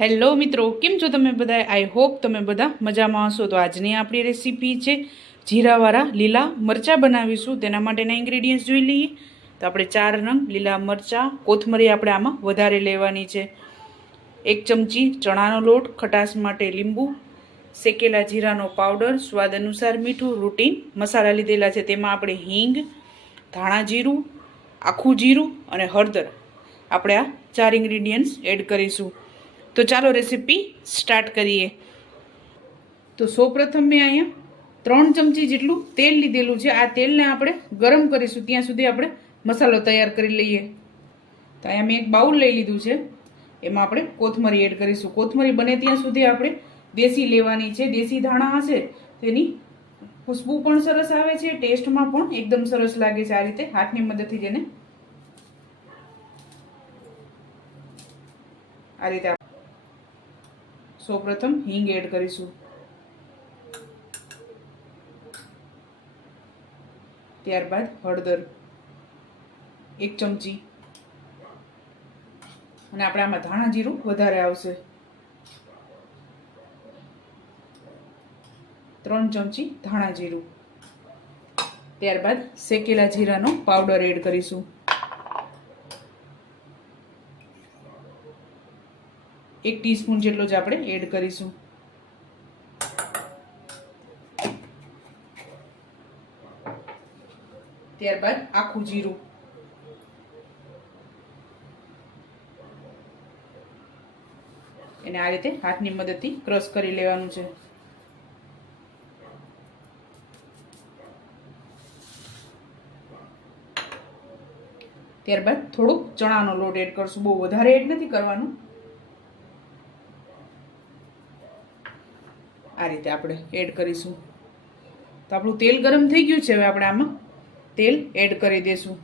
Hello મિત્રો, કેમ છો તમે બધા? આઈ હોપ તમે બધા મજામાં હશો. તો આજની આપણી રેસીપી છે જીરાવાળા લીલા મરચાં બનાવીશું. તેના માટેના ઇન્ગ્રેડિયન્ટ્સ જોઈ લઈએ. તો આપણે 4 નંગ લીલા મરચાં, કોથમરી આપણે આમાં વધારે લેવાની છે, 1 ચમચી ચણાનો લોટ, ખટાશ માટે લીંબુ, શેકેલા જીરાનો પાવડર, સ્વાદ અનુસાર મીઠું, રૂટીન મસાલા લીધેલા છે. તેમાં આપણે હિંગ, ધાણા જીરું, આખું જીરું અને હળદર આપણે આ 4 ઇન્ગ્રેડિયન્ટ્સ એડ કરીશું. તો ચાલો રેસીપી સ્ટાર્ટ કરીએ. તો સૌપ્રથમ મેં અહીંયા 3 ચમચી જેટલું તેલ લીધેલું છે. આ તેલને આપણે ગરમ કરીશું ત્યાં સુધી આપણે મસાલો તૈયાર કરી લઈએ. તો અહીંયા મેં એક બાઉલ લઈ લીધું છે, એમાં આપણે કોથમરી એડ કરીશું. કોથમરી બને ત્યાં સુધી આપણે દેશી લેવાની છે. દેશી ધાણા હશે તેની ખુશ્બુ પણ સરસ આવે છે, ટેસ્ટમાં પણ એકદમ સરસ લાગે છે. આ રીતે હાથની મદદથી જેને આ રીતે સૌપ્રથમ હિંગ એડ કરીશું, ત્યારબાદ હળદર 1 ચમચી, અને આપણે આમાં ધાણા જીરું વધારે આવશે 3 ચમચી ધાણા જીરું. ત્યારબાદ શેકેલા જીરાનો પાવડર એડ કરીશું, 1 ટીસ્પૂન જેટલો જ આપણે એડ કરીશું. ત્યારબાદ આખું જીરું, એને આ રીતે હાથની મદદથી ક્રશ કરી લેવાનું છે. ત્યારબાદ થોડુંક ચણાનો લોટ એડ કરશું, બહુ વધારે એડ નથી કરવાનું. આ રીતે આપણે એડ કરીશું. તો આપણું તેલ ગરમ થઈ ગયું છે. હવે આપણે આમાં તેલ એડ કરી દેશું.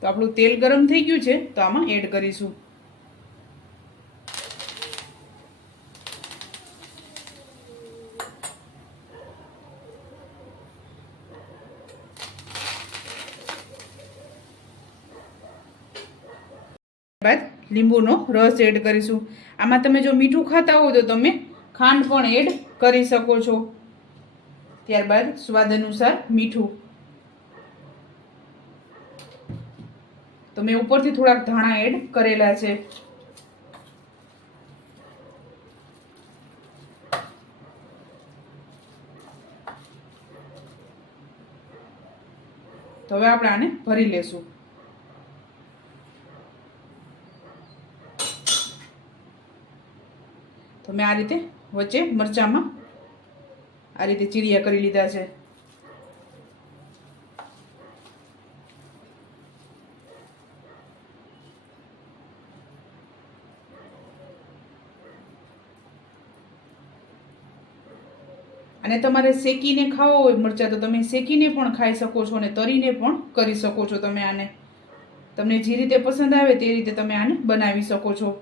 તો આપણું તેલ ગરમ થઈ ગયું છે, તો આમાં એડ કરીશું. બાદ લીંબુનો રસ એડ કરીશું. આમાં તમે જો મીઠું ખાતા હો તો તમે ખાંડ પણ એડ કરી શકો છો. ત્યારબાદ સ્વાદ અનુસાર મીઠું. તો મેં ઉપરથી થોડાક ધાણા એડ કરેલા છે. તો હવે આપણે આને ભરી લેશું. તો મેં આ રીતે વચ્ચે મરચાંમાં આ રીતે ચીરિયા કરી લીધા છે. અને તમારે શેકીને ખાવો હોય મરચાં તો તમે શેકીને પણ ખાઈ શકો છો અને તરીને પણ કરી શકો છો. તમે આને તમને જે રીતે પસંદ આવે તે રીતે તમે આને બનાવી શકો છો.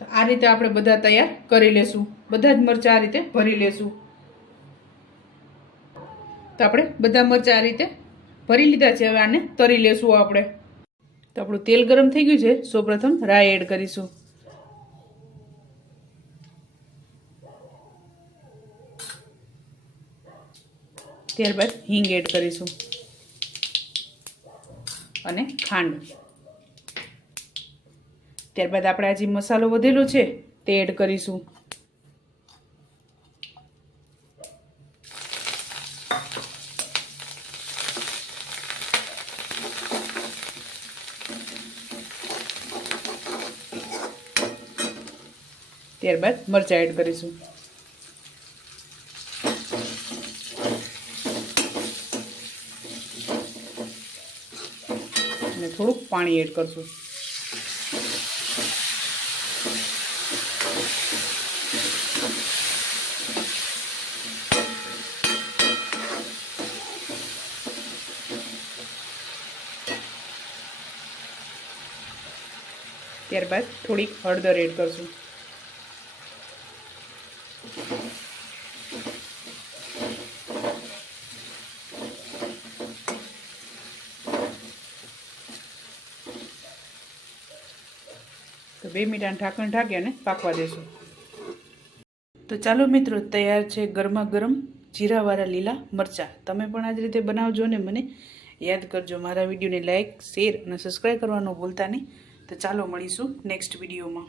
તો આ રીતે આપણે બધા તૈયાર કરી લેશું. બધા જ મરચાં આ રીતે ભરી લેશું. તો આપણે બધા મરચાં આ રીતે ભરી લીધા છે. હવે આને તરી લેશું આપણે. તો આપણું તેલ ગરમ થઈ ગયું છે. સૌપ્રથમ રાઈ એડ કરીશું. ત્યારબાદ હિંગ એડ કરીશું અને ખાંડ. ત્યારબાદ આપણે આ જે મસાલો વધેલો છે તે એડ કરીશું. ત્યારબાદ મરચાં એડ કરીશું. અને થોડુંક પાણી એડ કરશું. ત્યારબાદ થોડીક હળદર એડ કરશું. તો 2 મિનિટ ઢાંકણ ઢાંકી અને પાકવા દેશું. તો ચાલો મિત્રો, તૈયાર છે ગરમા ગરમ જીરાવાળા લીલા મરચાં. તમે પણ આ જ રીતે બનાવજો ને મને યાદ કરજો. મારા વિડીયોને લાઇક, શેર અને સબસ્ક્રાઈબ કરવાનું ભૂલતા નહીં. તો ચાલો મળીશું નેક્સ્ટ વિડીયોમાં.